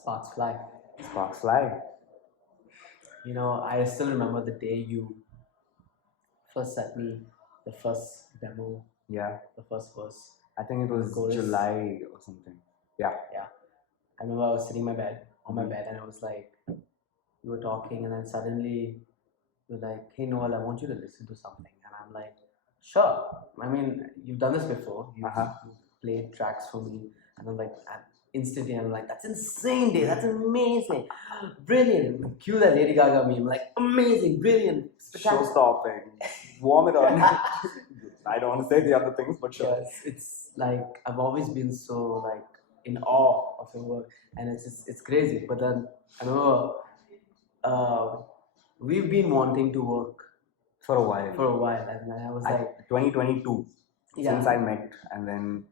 Sparks fly. Sparks fly. You know, I still remember the day you first sent me the first demo, Yeah. the first verse. I think it was chorus. July or something. Yeah. Yeah. I remember I was sitting on my bed, and I was like, you were talking, and then suddenly you're like, hey Noel, I want you to listen to something. And I'm like, sure. I mean, you've done this before. You've played tracks for me. And I'm like, instantly, I'm like, that's insane, Dave. That's amazing. Brilliant. Cue that Lady Gaga meme. Like, amazing, brilliant. Show stopping. Warm it on. I don't want to say the other things, but sure. Yes, it's like, I've always been so like in awe of your work. And it's crazy. But then I remember we've been wanting to work for a while. And I was like 2022 since I met, and then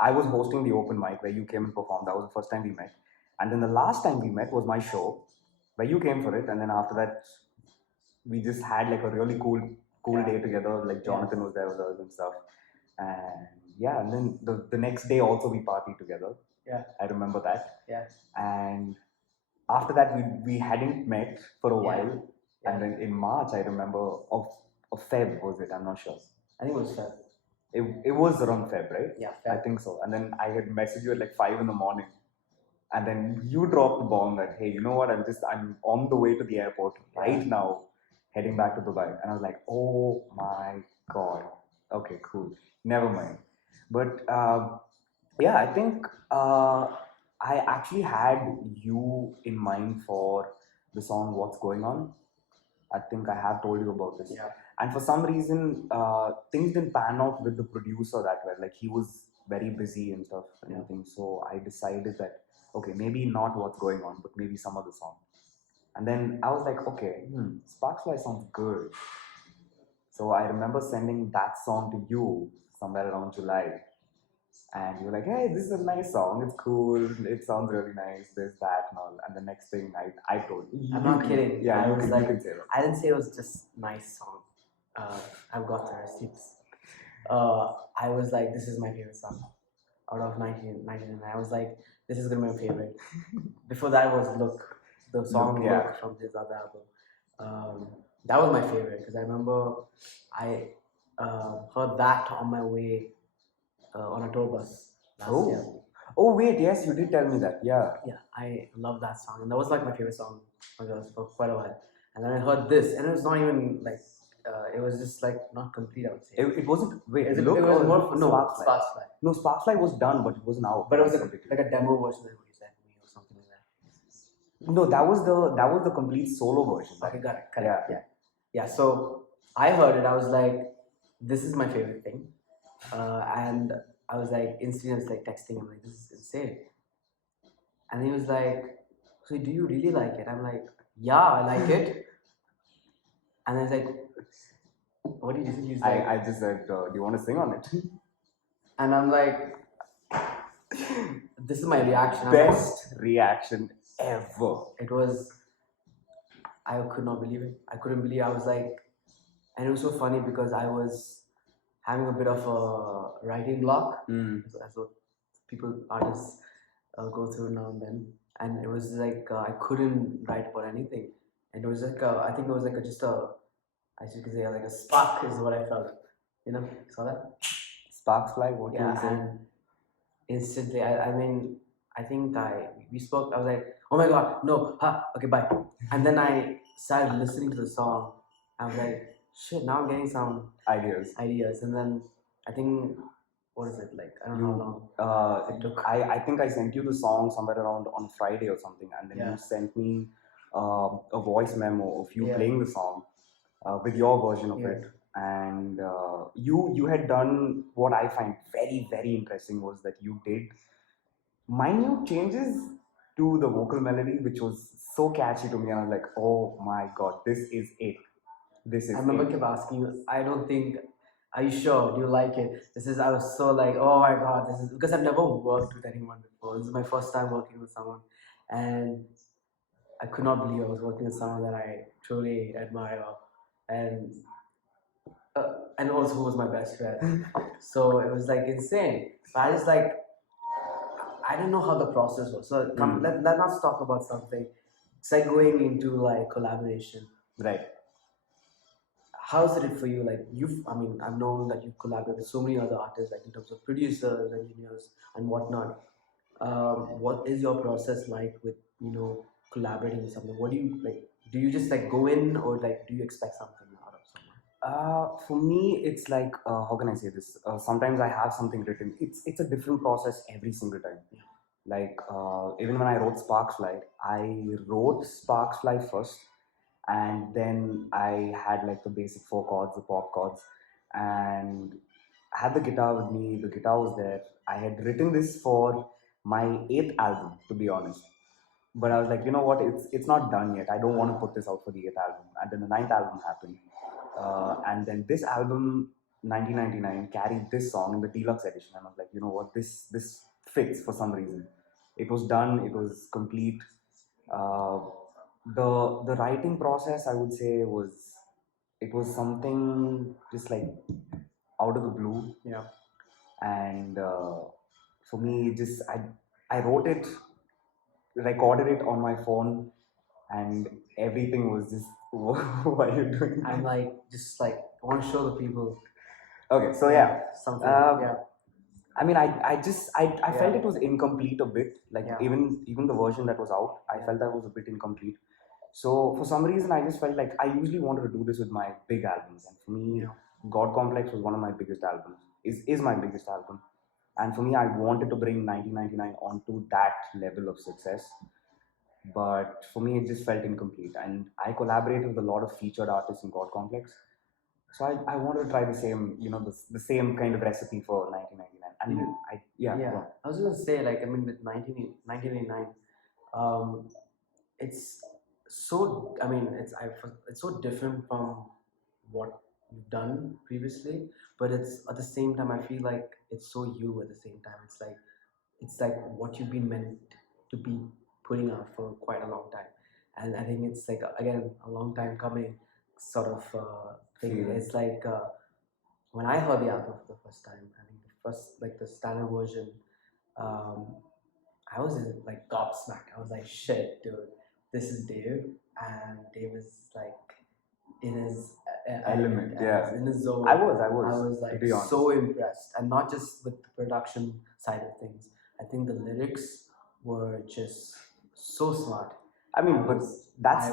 I was hosting the open mic where you came and performed. That was the first time we met, and then the last time we met was my show where you came for it, and then after that we just had like a really cool day together. Like Jonathan was there with us and stuff, and then the next day also we partied together. I remember that. And after that we hadn't met for a while, and then in March I remember of Feb was it? I'm not sure. I think it was Feb. It was around Feb, right? Yeah, Feb. I think so. And then I had messaged you at like 5 in the morning, and then you dropped the bomb that, hey, you know what? I'm on the way to the airport right now, heading back to Dubai. And I was like, oh my god. Okay, cool. Never mind. But I think I actually had you in mind for the song What's Going On. I think I have told you about this. Yeah. And for some reason, things didn't pan out with the producer that well. Like, he was very busy and stuff and everything. So I decided that, okay, maybe not What's Going On, but maybe some other song. And then I was like, okay, Sparks Fly sounds good. So I remember sending that song to you somewhere around July. And you were like, hey, this is a nice song. It's cool. It sounds really nice. There's that and all. And the next thing I told you. I'm not kidding. Yeah, you can say that. I didn't say it was just nice song. I've got the receipts. I was like, this is my favorite song out of 1999. I was like, this is gonna be my favorite. Before that was Look, the song Look from this other album. That was my favorite because I remember I heard that on my way on a tour bus last year. Oh wait, yes, you did tell me that. Yeah. Yeah, I love that song, and that was like my favorite song for quite a while. And then I heard this, and it was not even like it was just like not complete. I would say it wasn't. Wait, it was more Sparks Fly. No, Sparks Fly was done, but it wasn't out. But it was like a demo version that you sent me or something like that. No, that was the complete solo version. Okay, got it. Correct. Yeah. So I heard it. I was like, this is my favorite thing, and I was like, instantly, I was like texting him like, this is insane. And he was like, so do you really like it? I'm like, yeah, I like it. And I was like, what did you say? He's like, I just said, do you want to sing on it? And I'm like, this is my reaction. Best reaction ever. It was, I could not believe it. I couldn't believe it. I was like, and it was so funny because I was having a bit of a writing block. That's what artists go through now and then. And it was like, I couldn't write about anything. And it was like, I think it was like as you could say, like a spark is what I felt. You know, saw that? Sparks Fly, what you say? And instantly, I mean, I think we spoke, I was like, oh my god, no, okay, bye. And then I started listening to the song. I was like, shit, now I'm getting some ideas. And then I think, what is it like? I don't know how long it took. I think I sent you the song somewhere around on Friday or something, and then you sent me a voice memo of you playing the song with your version of it. And you had done what I find very, very interesting was that you did minute changes to the vocal melody, which was so catchy to me. And I was like, oh my god, this is it. I remember kept asking you, I don't think, are you sure? Do you like it? I was so like, oh my god, this is, because I've never worked with anyone before. This is my first time working with someone. And I could not believe I was working with someone that I truly admire. And also who was my best friend. So it was like insane. But I just like, I don't know how the process was. So let us talk about something. It's like going into like collaboration. Right. How's it for you? Like I've known that you've collaborated with so many other artists, like in terms of producers, engineers, and whatnot. What is your process like with collaborating with someone? What do you like? Do you just like go in, or like do you expect something out of someone? For me, it's like how can I say this? Sometimes I have something written. It's a different process every single time. Yeah. Like even when I wrote Sparksfly, I wrote Sparksfly first, and then I had like the basic 4 chords, the pop chords, and I had the guitar with me. The guitar was there. I had written this for my 8th album, to be honest. But I was like, you know what? It's not done yet. I don't want to put this out for the 8th album. And then the 9th album happened, and then this album, 1999, carried this song in the deluxe edition. And I was like, you know what? This fits for some reason. It was done. It was complete. Uh, the writing process, I would say, was something just like out of the blue. Yeah. And for me, just I wrote it, recorded it on my phone, and everything was just what are you doing? I'm like just like I want to show the people. Okay, so yeah, something. Yeah. I mean, I felt Yeah. it was incomplete a bit. Like Yeah. even the version that was out, I felt that was a bit incomplete. So for some reason, I just felt like I usually wanted to do this with my big albums, and for me, Yeah. God Complex was one of my biggest albums. Is my biggest album, and for me, I wanted to bring 1999 onto that level of success. But for me, it just felt incomplete, and I collaborated with a lot of featured artists in God Complex. So I wanted to try the same, the same kind of recipe for 1999. And Yeah. I was gonna say, like, I mean, with 1989, it's so. I mean, it's so different from what you've done previously, but it's at the same time, I feel like it's so you at the same time. It's like what you've been meant to be putting out for quite a long time, and I think it's like again a long time coming sort of thing. Yeah. It's like when I heard the album for the first time, I think the standard version, um, I was like gobsmacked. I was like, shit, dude, this is Dave, and Dave is like in his Element, yeah. in his zone. I was like to be honest. so impressed, and not just with the production side of things. I think the lyrics were just so smart. I mean, but that's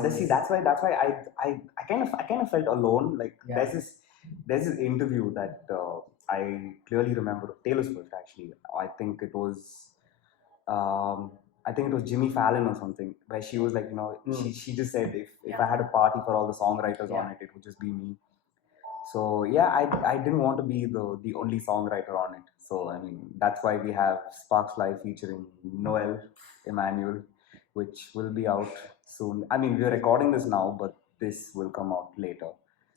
why I kind of felt alone. Like Yeah. there's this interview that I clearly remember of Taylor Swift. Actually, I think it was Jimmy Fallon or something, where she was like, she just said if I had a party for all the songwriters on it, it would just be me. So yeah, I didn't want to be the only songwriter on it. So I mean, that's why we have Sparksfly featuring Noel Emmanuel, which will be out soon. I mean, we're recording this now, but this will come out later.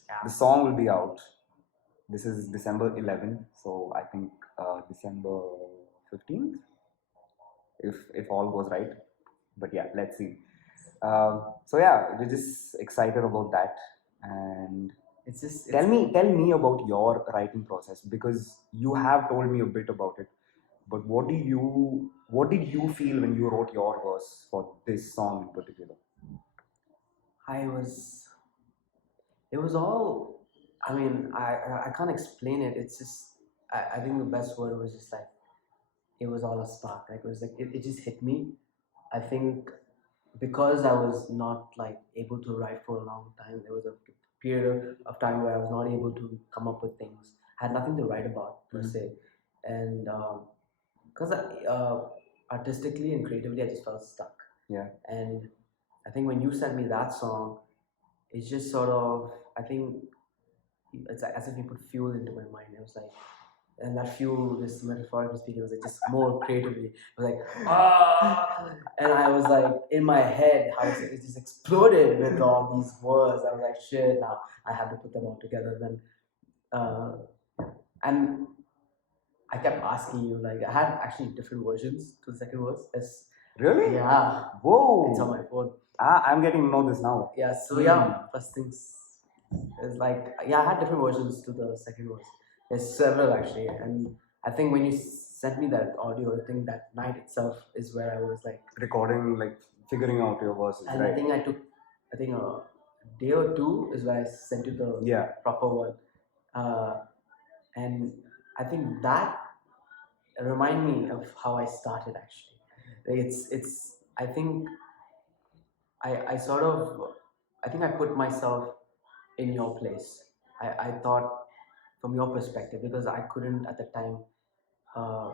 Yeah. The song will be out. This is December 11th, so I think December 15th, if all goes right. But yeah, let's see. So yeah, we're just excited about that. And tell me about your writing process, because you have told me a bit about it. But what did you feel when you wrote your verse for this song in particular? It was all. I mean, I can't explain it. It's just. I think the best word was just like. It was all a spark. Like it was like it just hit me. I think because I was not like able to write for a long time. There was a period of time where I was not able to come up with things. I had nothing to write about per se, and because artistically and creatively, I just felt stuck. Yeah. And I think when you sent me that song, it's just sort of, I think it's like as if you put fuel into my mind. It was like, and that fuel, just metaphorically speaking, was like just more creatively. It was like, and I was like, in my head, how it just exploded with all these words. I was like, shit, now I have to put them all together. Then, and I kept asking you, like, I had actually different versions to the second verse. Really? Yeah. Whoa. It's on my phone. I'm getting to know this now. Yeah, so yeah, first things is like, yeah, I had different versions to the second verse. There's several actually, and I think when you sent me that audio, I think that night itself is where I was like recording, like figuring out your verses, and right? I think a day or two is where I sent you the Yeah. proper one. And I think that remind me of how I started actually. It's I think I sort of I think I put myself in your place. I thought from your perspective because I couldn't at the time uh,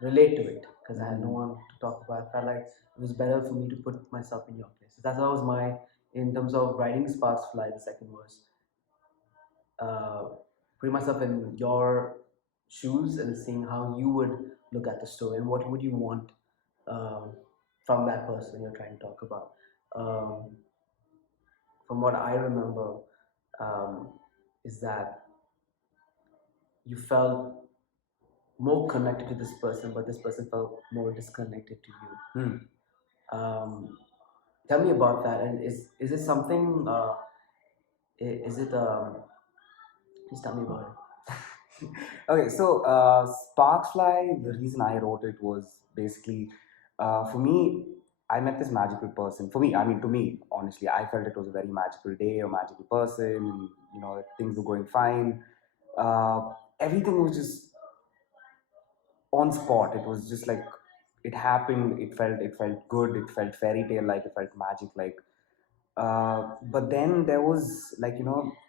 relate to it because I had no one to talk about. I felt like it was better for me to put myself in your place. That was my in terms of writing Sparks Fly. The second was putting myself in your shoes and seeing how you would look at the story and what would you want um, from that person you're trying to talk about. Um, from what I remember, um, is that you felt more connected to this person, but this person felt more disconnected to you. Tell me about that. And is it something? Is it? Just tell me about it. Okay, so Sparksfly, the reason I wrote it was basically for me, I met this magical person. For me, I mean, to me, honestly, I felt it was a very magical day, a magical person. You know, things were going fine. Everything was just on spot. It was just like it happened. It felt good. It felt fairy tale like. It felt magic like. But then there was like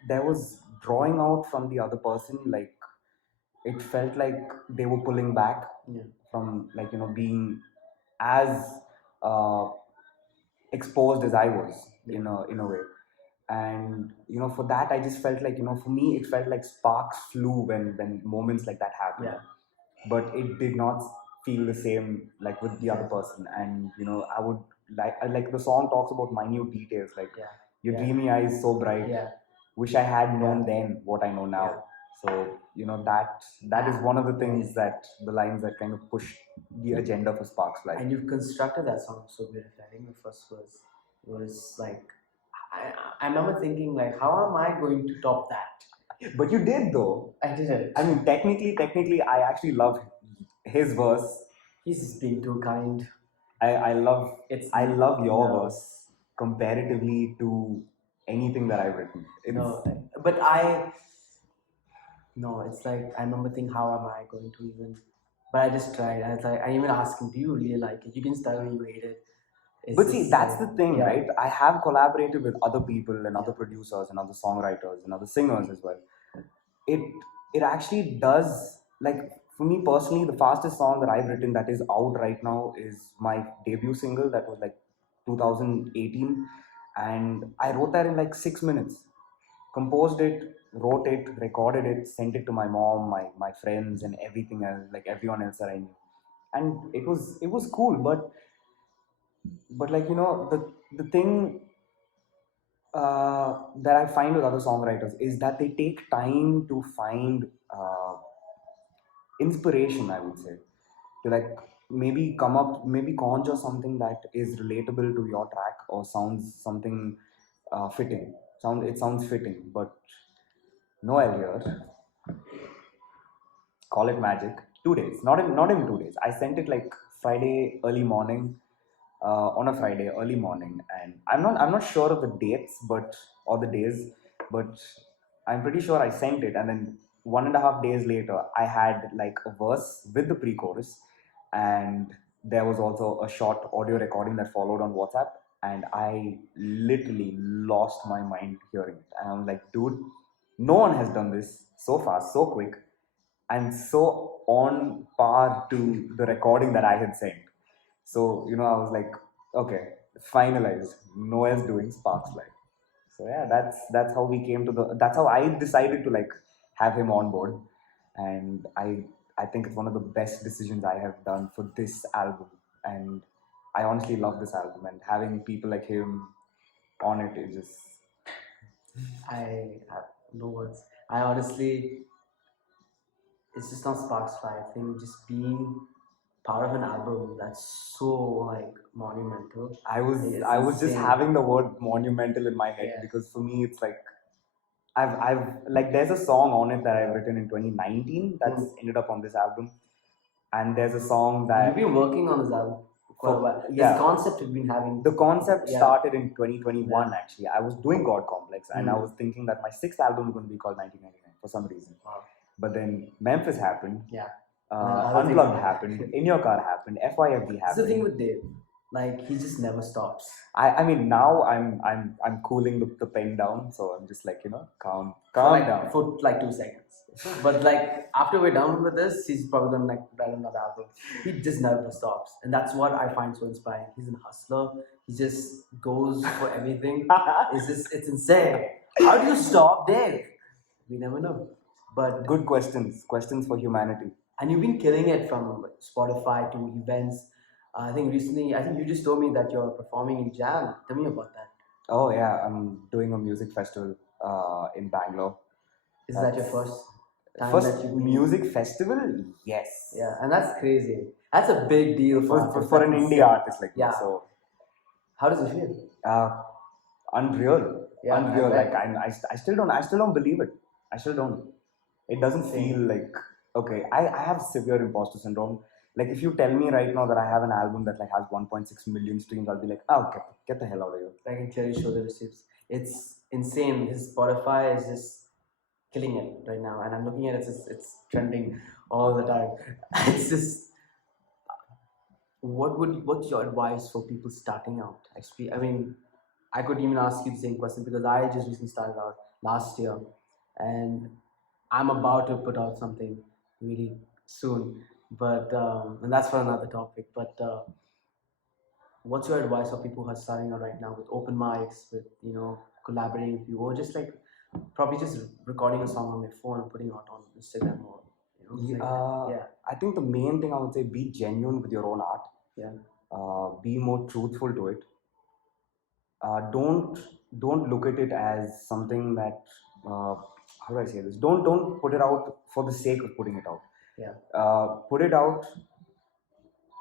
there was drawing out from the other person like it felt like they were pulling back from like being as uh, exposed as I was in a way. And for that I just felt like for me it felt like sparks flew when moments like that happened. But it did not feel the same like with the other person. And I would like the song talks about minute details like your dreamy eyes so bright, wish I had known then what I know now. So that is one of the things that the lines that kind of push the agenda for Sparks Fly. And you've constructed that song so beautifully. I think the first verse was like, I remember thinking like, how am I going to top that? But you did though. I didn't. I mean, technically, I actually love his verse. He's been too kind. I love your verse comparatively to anything that I've written. No, it's like I remember thinking, how am I going to even? But I just tried. I was like, I even asked him, do you really like it? You can tell me you hate it. But see, that's the thing, right? I have collaborated with other people and other producers and other songwriters and other singers as well. It actually does, like, for me personally, the fastest song that I've written that is out right now is my debut single that was like 2018, and I wrote that in like 6 minutes. Composed it, wrote it, recorded it, sent it to my mom, my friends, and everything else, like everyone else that I knew. And it was cool, but like the thing that I find with other songwriters is that they take time to find inspiration, I would say, to like maybe come up, maybe conjure something that is relatable to your track or sounds something fitting. It sounds fitting, but Noel here, call it magic. 2 days, not in 2 days. I sent it like Friday early morning, on a Friday early morning, and I'm not sure of the dates, or the days, but I'm pretty sure I sent it, and then 1.5 days later, I had like a verse with the pre-chorus, and there was also a short audio recording that followed on WhatsApp, and I literally lost my mind hearing it, and I'm like, dude, no one has done this so fast, so quick, and so on par to the recording that I had sent. So, I was like, okay, finalized. Noah's doing Sparks Live. So yeah, that's how we came to that's how I decided to like have him on board. And I think it's one of the best decisions I have done for this album. And I honestly love this album, and having people like him on it is just, I have no words. I honestly, it's just not Sparks Fly. I think just being part of an album that's so like monumental. I was just having the word monumental in my head because for me it's like I've like there's a song on it that I've written in 2019 that's ended up on this album. and there's a song that You've been working on this album for quite a while. yeah. This concept you've been having. The concept Yeah. started in 2021 actually. I was doing God Complex and I Mm. was thinking that my sixth album is going to be called 1999 for some reason. Wow. But then Memphis happened. Yeah. Unplugged happened. In Your Car happened. FYFD That's the happened. thing with Dave. Like he just never stops. I mean now I'm cooling the pen down, so I'm just like, you know, calm down. For like 2 seconds. But like after we're done with this, he's probably gonna like write another album. He just never stops, and that's what I find so inspiring. He's a hustler. He just goes for everything. It's insane. How do you stop, Dave? We never know. But Good questions for humanity. and you've been killing it from Spotify to events. I think recently, I think you just told me that you're performing in Jan. Tell me about that. Oh yeah, I'm doing a music festival in Bangalore. Is that your first time First that you've been? music festival? Yes. Yeah, and that's crazy. That's a big deal for For an indie artist like me. Yeah. So How does it feel? unreal. Yeah, Unreal. I bet. Like I still don't believe it. I still don't. It doesn't Same. feel like okay. I have severe imposter syndrome. Like if you tell me right now that I have an album that like has 1.6 million streams, I'll be like, oh, get the hell out of here. I can clearly show the receipts. It's insane. His Spotify is just killing it right now, and I'm looking at it. It's trending all the time. It's just. What's your advice for people starting out? Actually, I mean, I could even ask you the same question because I just recently started out last year, and I'm about to put out something really soon. But and that's for another topic. But what's your advice for people who are starting out right now with open mics, with collaborating with you, or just like probably just recording a song on their phone and putting it out on Instagram or yeah. I think the main thing I would say, be genuine with your own art. Yeah. Be more truthful to it. Don't look at it as something that how do I say this? Don't put it out for the sake of putting it out. Yeah. Put it out,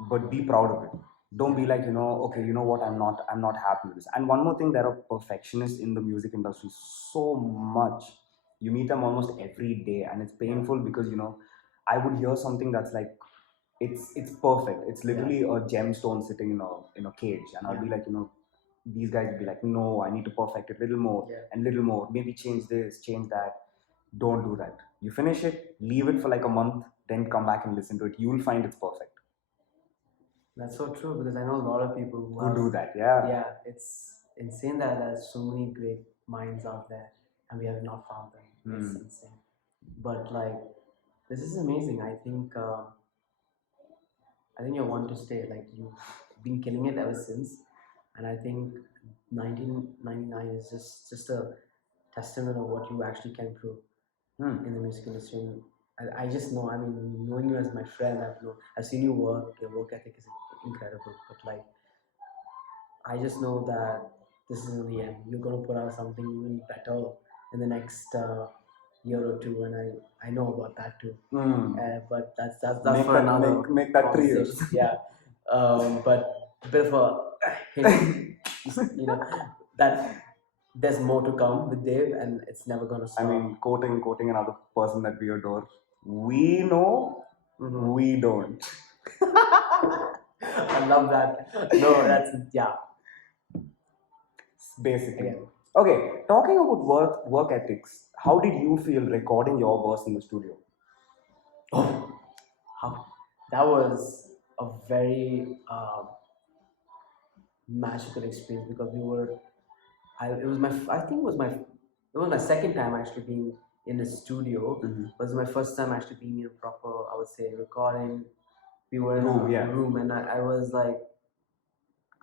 but be proud of it. Don't be like, okay, you know what, I'm not happy with this. And one more thing, there are perfectionists in the music industry so much. You meet them almost every day, and it's painful because I would hear something that's like it's perfect. It's literally a gemstone sitting in a cage, and I'll be like, these guys will be like, no, I need to perfect it a little more and little more. Maybe change this, change that. Don't do that. You finish it, leave it for like a month, then come back and listen to it. You'll find it's perfect. That's so true because I know a lot of people who do that. Yeah. Yeah, it's insane that there's so many great minds out there and we have not found them. It's insane. But like, this is amazing. I think you're one to stay. Like you've been killing it ever since, and I think 1999 is just a testament of what you actually can prove in the music industry. And I just know. I mean, knowing you as my friend, I've seen you work. Your work ethic is incredible. But like, I just know that this isn't the end. You're gonna put out something even better in the next year or two, and I know about that too. But that's for another make that 3 years. Yeah. But a bit of a hint, that there's more to come with Dave, and it's never gonna stop. I mean, quoting another person that we adore. We know, we don't. I love that. No, that's Basically. Okay, talking about work ethics, how did you feel recording your verse in the studio? That was a very magical experience because it was my second time actually being in a studio. It was my first time actually being in a proper, I would say, recording. We were in a room, and I was like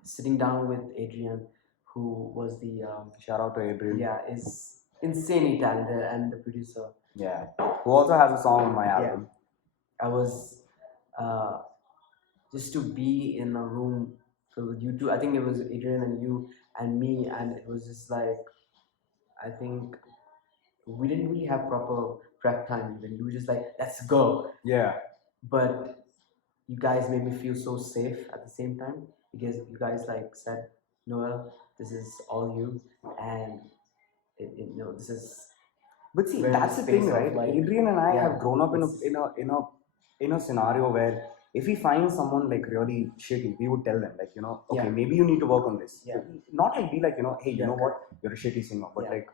sitting down with Adrian, who was the shout out to Adrian. Yeah, is insanely talented and the producer. Yeah, who also has a song on my album. I was just to be in a room filled with you two. I think it was Adrian and you and me, and it was just like, I think we didn't really have proper prep time even. We were just like, let's go. Yeah. But you guys made me feel so safe at the same time because you guys like said, Noel, this is all you, and this is. But see, that's the thing, right? Like, Adrian and I have grown up in a scenario where if we find someone like really shitty, we would tell them like, okay, Yeah. maybe you need to work on this. Yeah. Not like be like, hey, you Yeah, know what, you're a shitty singer, but Yeah. like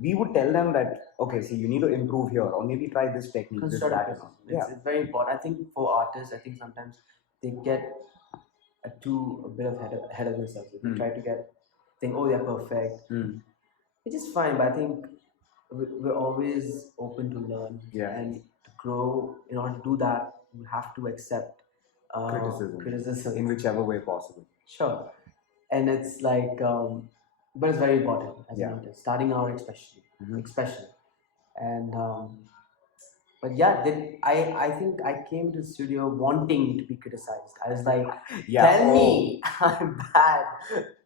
we would tell them that, okay, see, you need to improve here, or maybe try this technique, this, Constructive that. criticism. Yeah. It's very important. I think for artists, I think sometimes they get a bit of ahead of themselves. They try to think, oh, they're perfect, which is fine. But I think we're always open to learn and to grow. In order to do that, you have to accept criticism in whichever way possible. Sure, and it's like, but it's very important as an artist, starting out especially, and. But yeah, I think I came to the studio wanting to be criticized. I was like, tell me I'm bad,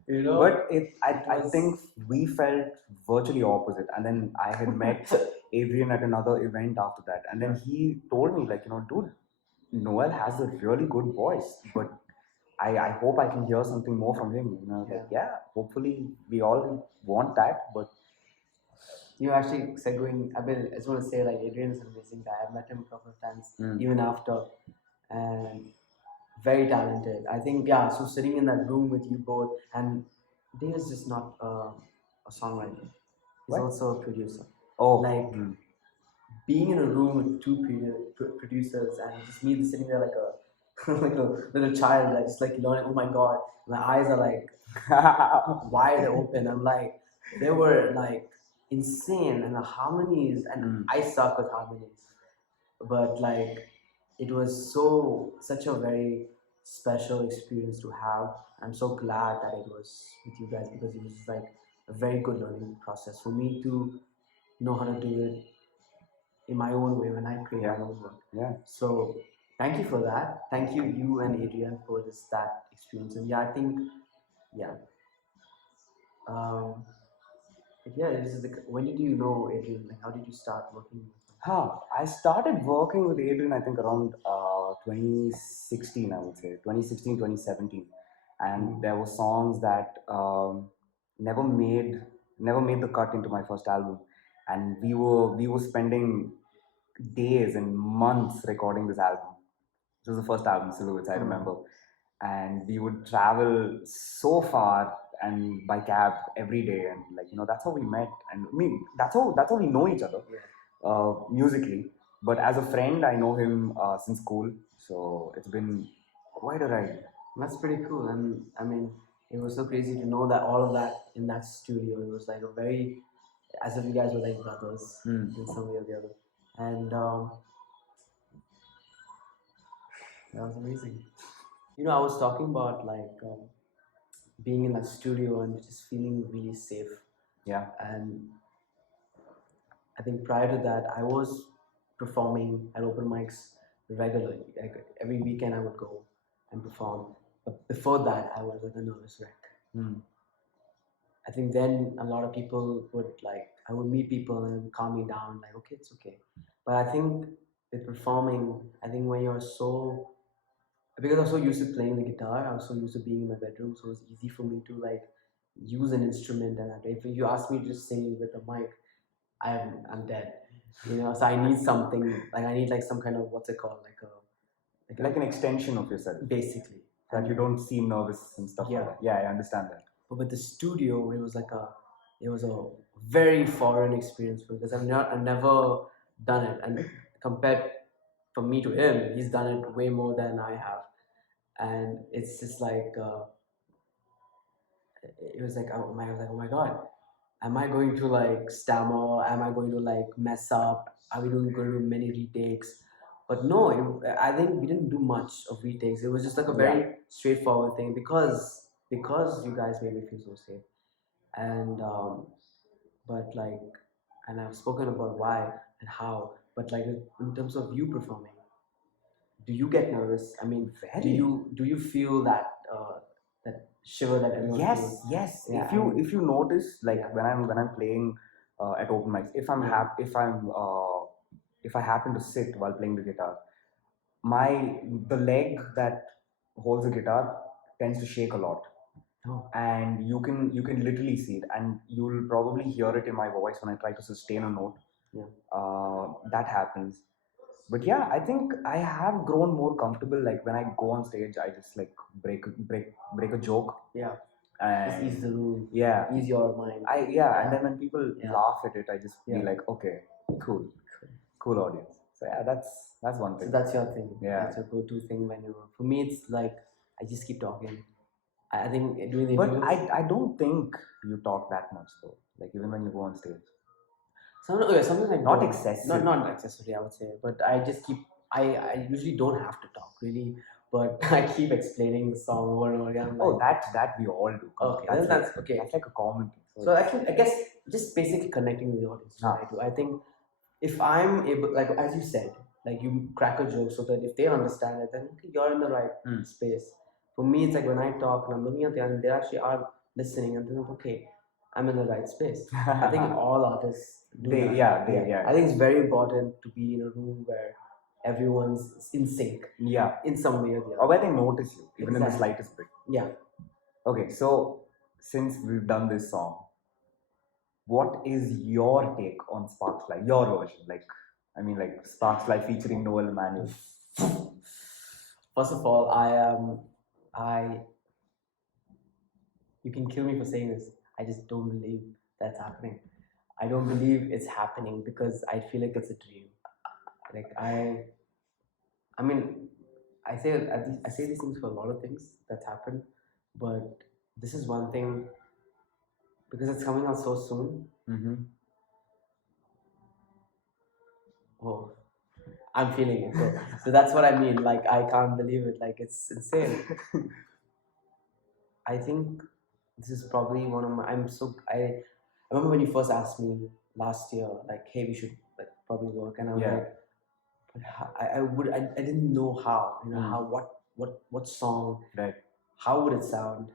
But I think we felt virtually opposite. And then I had met Adrian at another event after that, and then he told me like, dude, Noel has a really good voice, but I hope I can hear something more from him. Like, hopefully we all want that, but actually segueing, I just want to say like Adrian is an amazing guy. I've met him a couple of times, even after, and very talented. I think so sitting in that room with you both, and Dave is just not a songwriter. He's also a producer. Being in a room with two producers and just me sitting there like a like a little child, like just like learning. Oh my god, my eyes are like wide open. I'm like, they were like insane, and the harmonies, and I suck with harmonies, but like it was such a very special experience to have. I'm so glad that it was with you guys, because it was like a very good learning process for me to know how to do it in my own way when I create my own work. Yeah. So thank you for that. Thank you, you and Adrian, for that experience. And I think, this is when did you know Adrian? Like, how did you start working with him? I started working with Adrian, I think around 2016, I would say 2016, 2017, and there were songs that never made the cut into my first album, and we were spending days and months recording this album. It was the first album, Silhouettes, I remember, and we would travel so far and by cab every day, and like that's how we met, and I mean that's how we know each other. Musically, but as a friend, I know him since school, so it's been quite a ride. That's pretty cool, and I mean, it was so crazy to know that all of that in that studio. It was like a very, as if you guys were like brothers in some way or the other, and that was amazing. I was talking about like being in that studio and just feeling really safe. Yeah. And I think prior to that, I was performing at open mics regularly. Like every weekend, I would go and perform. But before that, I was like a nervous wreck. I think then a lot of people I would meet people and calm me down, like, okay, it's okay. But I think with performing, I think when you're because I was so used to playing the guitar, I was so used to being in my bedroom, so it was easy for me to like use an instrument. And if you ask me to just sing with a mic, I'm dead. So I need something, like I need like some kind of, what's it called, like an extension of yourself, basically, that you don't seem nervous and stuff like that. Yeah, I understand that. But with the studio, it was a very foreign experience, because I've never done it, and compared from me to him, he's done it way more than I have, and it's just like it was like, oh my god, am I going to like stammer? Am I going to like mess up? Are we going to do many retakes? But no, I think we didn't do much of retakes. It was just like a very straightforward thing, because you guys made me feel so safe. And but like, and I've spoken about why and how. But like in terms of you performing, do you get nervous? I mean, do you feel that that shiver that everyone feels? Yes. Yeah, if you notice, like when I'm playing at open mics, if I happen to sit while playing the guitar, the leg that holds the guitar tends to shake a lot. And you can literally see it, and you'll probably hear it in my voice when I try to sustain a note. That happens. But yeah, I think I have grown more comfortable. Like when I go on stage, I just like break a joke. Yeah. Just And ease the room. yeah, Ease your mind. and then when people Yeah. laugh at it, I just be Yeah. like, okay, cool audience. So yeah, that's one So thing. that's your thing. Yeah. That's your go-to thing when you. For me, it's like I just keep talking. I think doing the But interviews. I don't think you talk that much though. Like even when you go on stage. Something like Not excessive. Not excessively, I would say. But I just keep. I usually don't have to talk really, but I keep explaining the song over and over again. Oh, that we all do. Come on, Okay, that's that's okay. That's like a common thing. So I guess just basically connecting with the audience. is what I do. I think if I'm able, like as you said, like you crack a joke so that if they understand it, then okay, you're in the right space. For me, it's like when I talk and I'm looking at them and they actually are listening and thinking, okay, I'm in the right space. I think all artists do that. Yeah. I think it's very important to be in a room where everyone's in sync. Yeah. In some way or the other. Or where they notice you, even in the Exactly. slightest bit. Yeah. Okay, so since we've done this song, what is your take on Sparksfly? Your version, like Sparksfly featuring Noel Emmanuel. First of all, you can kill me for saying this. I just don't believe that's happening. I don't believe it's happening because I feel like it's a dream. Like I mean, I say these things for a lot of things that's happened, but this is one thing because it's coming out so soon. Mm-hmm. Oh, I'm feeling it. So that's what I mean. Like I can't believe it. Like it's insane. I think this is probably one of my. I remember when you first asked me last year, like, hey, we should like probably work, and I was like, but I didn't know how, how what song, Right. how would it sound.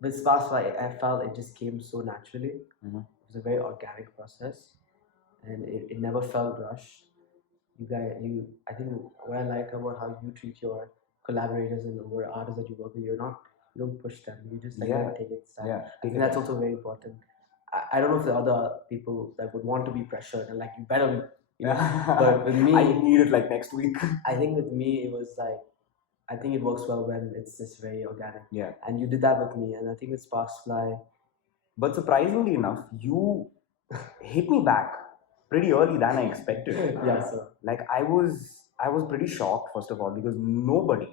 With Sparksfly, I felt it just came so naturally. Mm-hmm. It was a very organic process, and it never felt rushed. I think what I like about how you treat your collaborators and or artists that you work with, you don't push them. You just like let them take it style. I think that's also very important. I don't know if the other people that would want to be pressured and like you better, but with me, I need it like next week. I think with me it was like I think it works well when it's just very organic. Yeah. And you did that with me, and I think with Sparksfly. But surprisingly enough, you hit me back pretty early than I expected. Yeah, sir. Like I was pretty shocked first of all because nobody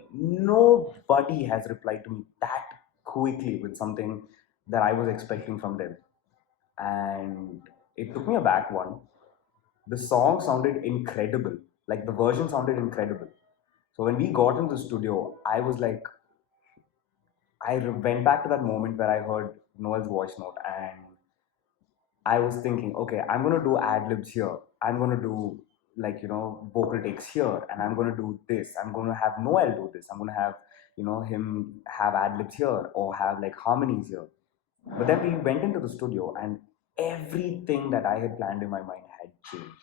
has replied to me that quickly with something that I was expecting from them, and it took me aback. One, the song sounded incredible. Like the version sounded incredible. So when we got in the studio, I was like, went back to that moment where I heard Noel's voice note and I was thinking, okay, I'm gonna do ad-libs here. I'm gonna do vocal takes here, and I'm gonna do this. I'm gonna have Noel do this. I'm gonna have him have ad-libs here or have like harmonies here. But then we went into the studio and everything that I had planned in my mind had changed.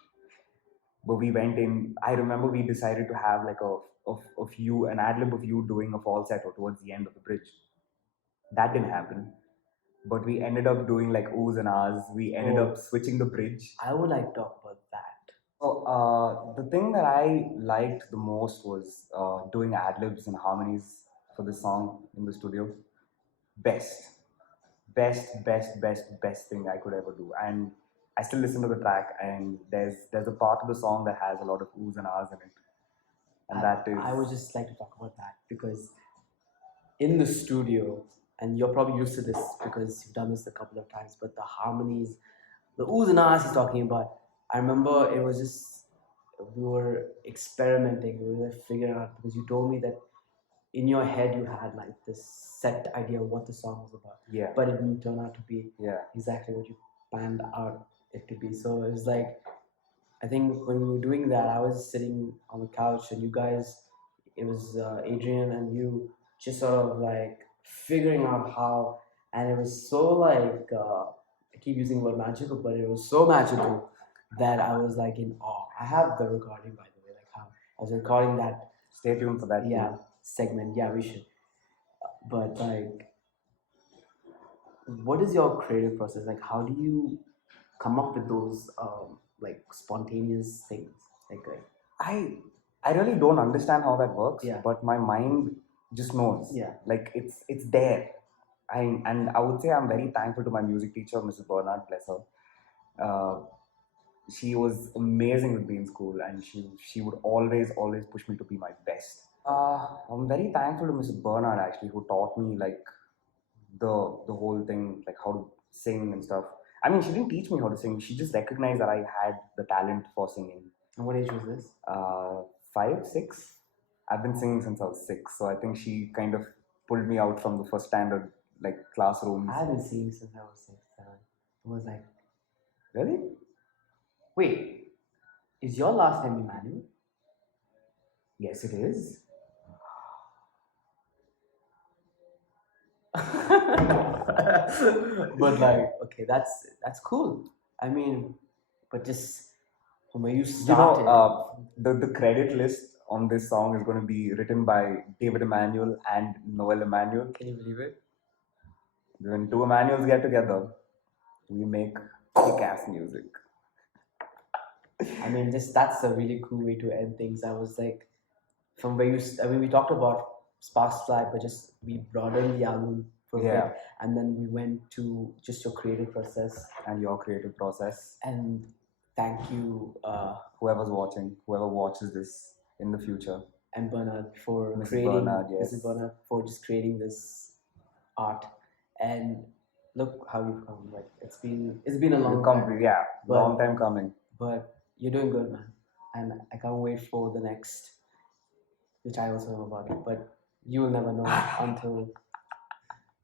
But we went in. I remember we decided to have like an ad-lib of you doing a falsetto towards the end of the bridge. That didn't happen. But we ended up doing like oohs and ahs. We ended up switching the bridge. I would like to talk about that. So the thing that I liked the most was doing ad-libs and harmonies for the song in the studio. Best thing I could ever do. And I still listen to the track, and there's a part of the song that has a lot of oohs and ahs in it, and I would just like to talk about that because in the studio, and you're probably used to this because you've done this a couple of times, but the harmonies, the oohs and ahs he's talking about, I remember it was just, we were experimenting, we were figuring out, because you told me that in your head you had like this set idea of what the song was about. Yeah. But it didn't turn out to be exactly what you planned out it to be. So it was like, I think when we were doing that, I was sitting on the couch and you guys, it was Adrian and you just sort of like figuring out how, and it was so like, I keep using the word magical, but it was so magical that I was like in awe. I have the recording, by the way, like how I was recording that. Stay tuned for that. Segment. Yeah, we should. But like, what is your creative process? Like, how do you come up with those like spontaneous things? Like I really don't understand how that works, Yeah. but my mind just knows. Yeah. Like it's there. And I would say I'm very thankful to my music teacher, Mrs. Bernard, bless her. Uh, she was amazing with me in school, and she would always push me to be my best. I'm very thankful to Mrs. Bernard actually, who taught me like the whole thing, like how to sing and stuff. I mean, she didn't teach me how to sing. She just recognized that I had the talent for singing. And what age was this? 5, 6. I've been singing since I was 6, so I think she kind of pulled me out from the first standard like classroom. I've been singing since I was 6, 7. It was like, Really? wait, is your last name Emmanuel? Yes, it is. But like, okay, that's cool. I mean, but just from where you started. The credit list on this song is going to be written by David Emmanuel and Noel Emmanuel. Can you believe it? When two Emmanuels get together, we make kick-ass music. I mean, just that's a really cool way to end things. I was like, from where I mean, we talked about Sparks Fly, but just we broadened the album for a bit, and then we went to just your creative process and your creative process. And thank you, whoever watches this in the future, and Bernard for Mrs. creating Bernard, yes. Mrs. Bernard for just creating this art. And look how you've come. Like it's been a long time. Yeah, long time coming. But you're doing good, man, and I can't wait for the next, which I also know about it, but you will never know until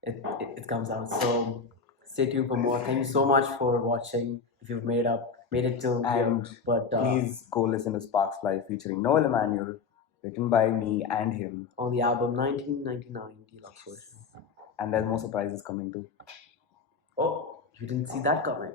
it comes out. So stay tuned for more. Thank you so much for watching. If you've made it till here, but please go listen to Sparks Fly featuring Noel Emmanuel, written by me and him, on the album 1999 Deluxe version. And there's more surprises coming too. Oh, you didn't see that coming.